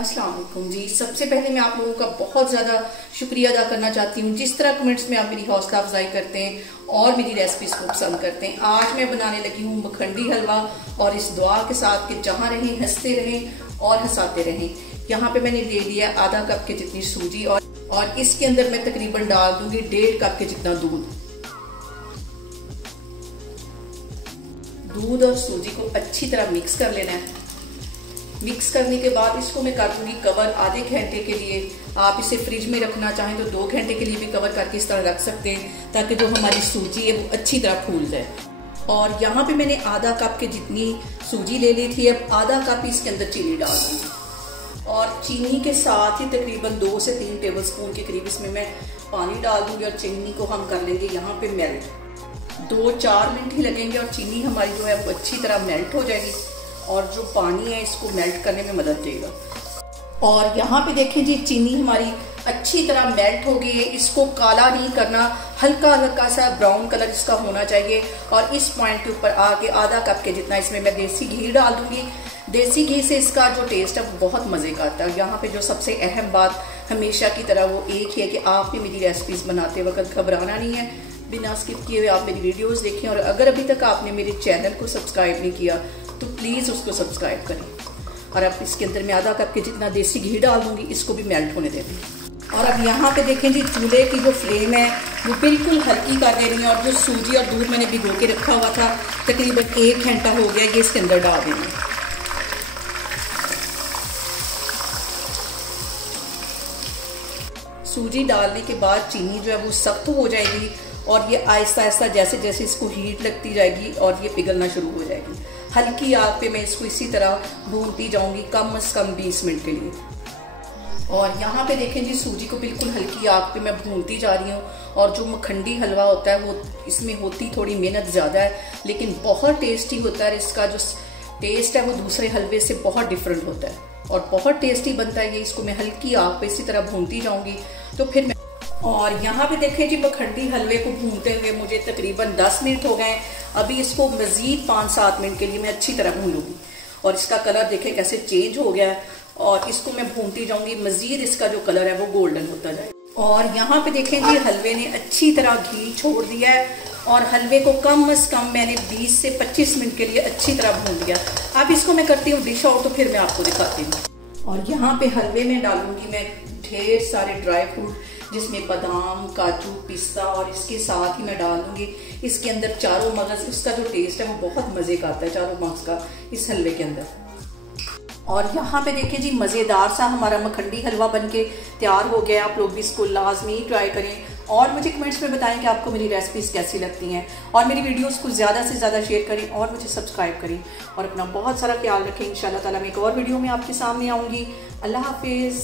अस्सलाम वालेकुम जी। सबसे पहले मैं आप लोगों का बहुत ज़्यादा शुक्रिया अदा करना चाहती हूँ जिस तरह कमेंट्स में आप मेरी हौसला अफजाई करते हैं और मेरी रेसिपीज़ को पसंद करते हैं। आज मैं बनाने लगी हूँ मखंडी हलवा और इस दुआ के साथ कि जहाँ रहें हंसते रहें और हंसाते रहें। यहाँ पे मैंने ले लिया आधा कप के जितनी सूजी और इसके अंदर मैं तकरीबन डाल दूंगी 1.5 कप के जितना दूध और सूजी को अच्छी तरह मिक्स कर लेना है। मिक्स करने के बाद इसको मैं कर दूंगी कवर आधे घंटे के लिए। आप इसे फ्रिज में रखना चाहें तो 2 घंटे के लिए भी कवर करके इस तरह रख सकते हैं ताकि जो हमारी सूजी है वो अच्छी तरह फूल जाए। और यहाँ पे मैंने आधा कप के जितनी सूजी ले ली थी। अब आधा कप इसके अंदर चीनी डाल दूंगी और चीनी के साथ ही तकरीबन 2 से 3 टेबल स्पून के करीब इसमें मैं पानी डाल दूंगी और चीनी को हम कर लेंगे यहाँ पे मेल्ट। 2-4 मिनट ही लगेंगे और चीनी हमारी जो है वो अच्छी तरह मेल्ट हो जाएगी और जो पानी है इसको मेल्ट करने में मदद देगा। और यहाँ पे देखें जी चीनी हमारी अच्छी तरह मेल्ट हो गई है। इसको काला नहीं करना, हल्का हल्का सा ब्राउन कलर इसका होना चाहिए। और इस पॉइंट के ऊपर आके आधा कप के जितना इसमें मैं देसी घी डाल दूंगी। देसी घी से इसका जो टेस्ट है वो बहुत मज़े का आता है। यहाँ पे जो सबसे अहम बात हमेशा की तरह वो एक ही है कि आपने मेरी रेसिपीज़ बनाते वक्त घबराना नहीं है, बिना स्किप किए हुए आप मेरी वीडियोस देखें। और अगर अभी तक आपने मेरे चैनल को सब्सक्राइब नहीं किया तो प्लीज़ उसको सब्सक्राइब करें। और अब इसके अंदर मैं आधा कप के जितना देसी घी डाल दूंगी, इसको भी मेल्ट होने दे दूँगी। और अब यहाँ पे देखें जी चूल्हे की जो फ्लेम है वो बिल्कुल हल्की कर दे रही है। और जो सूजी और दूध मैंने भिगो के रखा हुआ था तकरीबन 1 घंटा हो गया, ये इसके अंदर डाल देंगे। सूजी डालने के बाद चीनी जो है वो सख्त हो जाएगी और ये आहिस्ता आहिस्ता जैसे जैसे इसको हीट लगती जाएगी और ये पिघलना शुरू हो जाएगी। हल्की आग पे मैं इसको इसी तरह भूनती जाऊंगी कम से कम 20 मिनट के लिए। और यहाँ पे देखें जी सूजी को बिल्कुल हल्की आग पे मैं भूनती जा रही हूँ। और जो मखंडी हलवा होता है वो इसमें होती थोड़ी मेहनत ज़्यादा है लेकिन बहुत टेस्टी होता है। इसका जो टेस्ट है वो दूसरे हलवे से बहुत डिफरेंट होता है और बहुत टेस्टी बनता है ये। इसको मैं हल्की आग पे इसी तरह भूनती जाऊंगी तो फिर मैं और यहाँ पे देखें जी मखंडी हलवे को भूनते हुए मुझे तकरीबन 10 मिनट हो गए। अभी इसको मज़ीद 5-7 मिनट के लिए मैं अच्छी तरह भून लूँगी। और इसका कलर देखें कैसे चेंज हो गया है और इसको मैं भूनती जाऊँगी, मज़ीद इसका जो कलर है वो गोल्डन होता जाए। और यहाँ पे देखें जी हलवे ने अच्छी तरह घी छोड़ दिया है और हलवे को कम से कम मैंने 20 से 25 मिनट के लिए अच्छी तरह भून लिया। अब इसको मैं करती हूँ डिश आउट तो फिर मैं आपको दिखाती हूँ। और यहाँ पे हलवे में डालूंगी मैं ढेर सारे ड्राई फ्रूट जिसमें बादाम, काजू, पिस्ता और इसके साथ ही मैं डाल दूंगी इसके अंदर चारों मगज। उसका जो टेस्ट है वो बहुत मज़े का आता है चारों मगज का इस हलवे के अंदर। और यहाँ पे देखिए जी मज़ेदार सा हमारा मखंडी हलवा बनके तैयार हो गया। आप लोग भी इसको लाजमी ट्राई करें और मुझे कमेंट्स में बताएं कि आपको मेरी रेसिपीज़ कैसी लगती हैं। और मेरी वीडियोस को ज़्यादा से ज़्यादा शेयर करें और मुझे सब्सक्राइब करें और अपना बहुत सारा ख्याल रखें। इंशाल्लाह ताला मैं एक और वीडियो में आपके सामने आऊँगी। अल्लाह हाफिज़।